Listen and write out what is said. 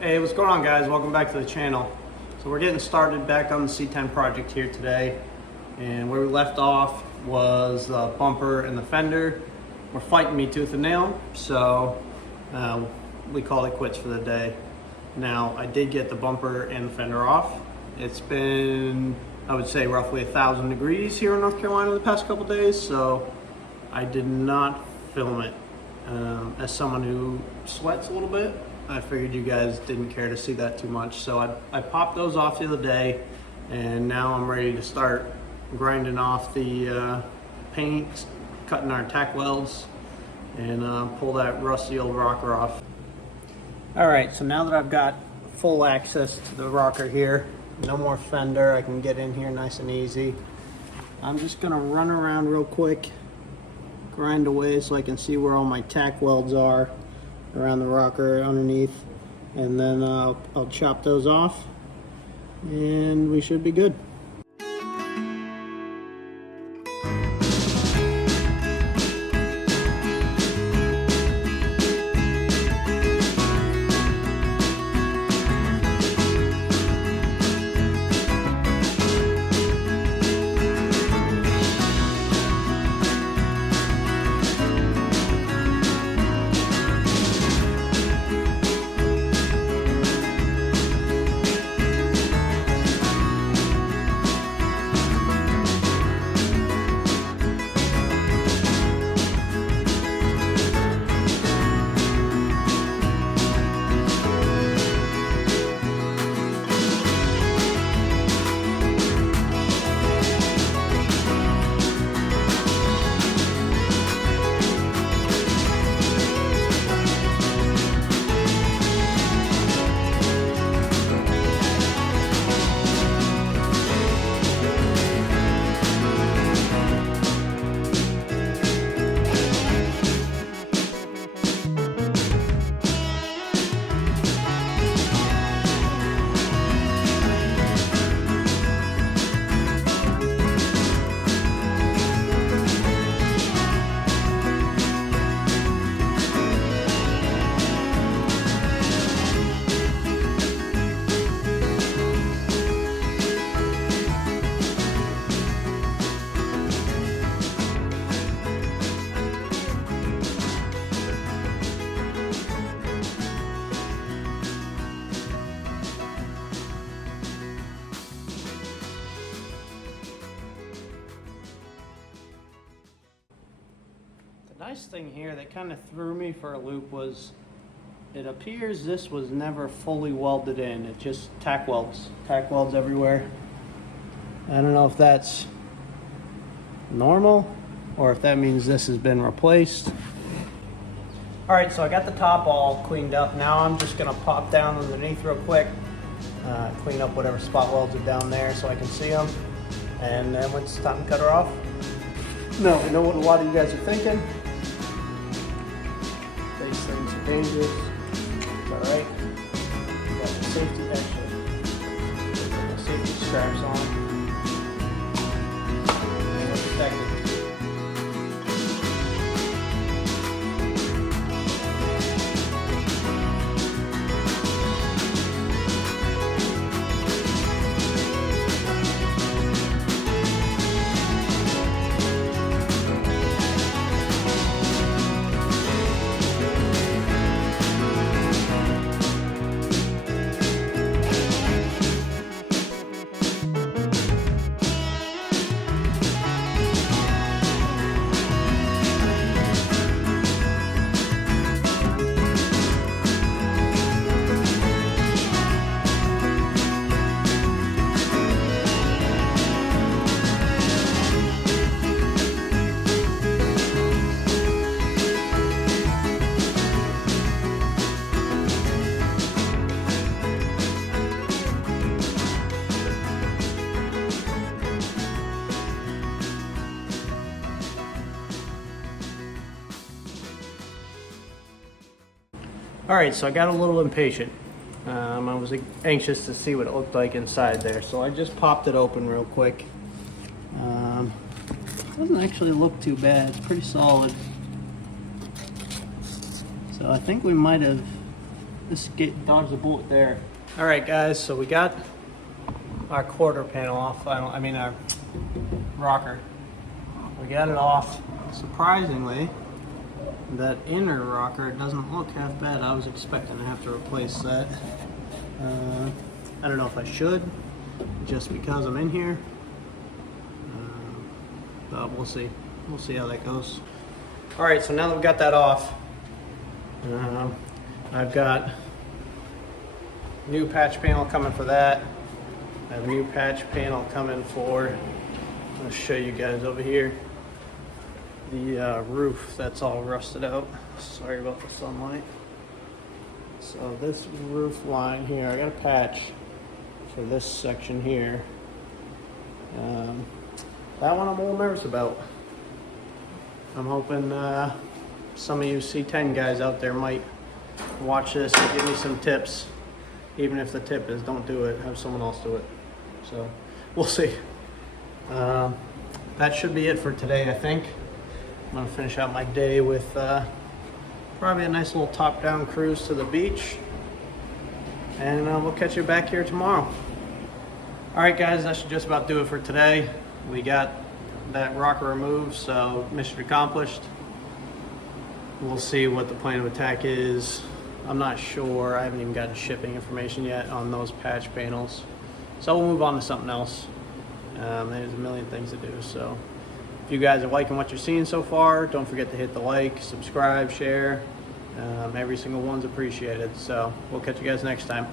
Hey, what's going on, guys? Welcome back to the channel. So we're getting started back on the C10 project here today, and where we left off was the bumper and the fender. We're fighting me tooth and nail, so we call it quits for the day. Now, I did get the bumper and the fender off. It's been, I would say, roughly 1,000 degrees here in North Carolina the past couple days, so I did not film it. As someone who sweats a little bit, I figured you guys didn't care to see that too much. So I popped those off the other day, and now I'm ready to start grinding off the paint, cutting our tack welds, and pull that rusty old rocker off. All right, so now that I've got full access to the rocker here, no more fender, I can get in here nice and easy. I'm just gonna run around real quick, grind away so I can see where all my tack welds are around the rocker underneath, and then I'll chop those off and we should be good. The nice thing here that kind of threw me for a loop was it appears this was never fully welded in. It just tack welds everywhere. I don't know if that's normal or if that means this has been replaced. All right, so I got the top all cleaned up. Now I'm just gonna pop down underneath real quick, clean up whatever spot welds are down there so I can see them. And then when it's time to cut her off, no, I know what a lot of you guys are thinking. These things are dangerous. It's all right. We got the safety, actually, the safety straps on. And we're protected. All right, so I got a little impatient. I was anxious to see what it looked like inside there, so I just popped it open real quick. Doesn't actually look too bad. It's pretty solid. So I think we might have This dodged the bullet there. All right, guys, so we got our quarter panel off. Our rocker. We got it off. Surprisingly, that inner rocker doesn't look half bad. I was expecting to have to replace that. I don't know if I should, just because I'm in here. But we'll see. We'll see how that goes. All right, so now that we got that off, I've got new patch panel coming for that. I have a new patch panel coming for, I'll show you guys over here, the roof that's all rusted out. Sorry about the sunlight. So this roof line here, I got a patch for this section here. That one I'm a little nervous about. I'm hoping some of you C10 guys out there might watch this and give me some tips. Even if the tip is don't do it, have someone else do it. So we'll see. That should be it for today, I think. I'm gonna finish out my day with probably a nice little top-down cruise to the beach. And we'll catch you back here tomorrow. All right, guys, that should just about do it for today. We got that rocker removed, so mission accomplished. We'll see what the plan of attack is. I'm not sure. I haven't even gotten shipping information yet on those patch panels. So we'll move on to something else. There's a million things to do. So if you guys are liking what you're seeing so far, don't forget to hit the like, subscribe, share. Every single one's appreciated. So we'll catch you guys next time.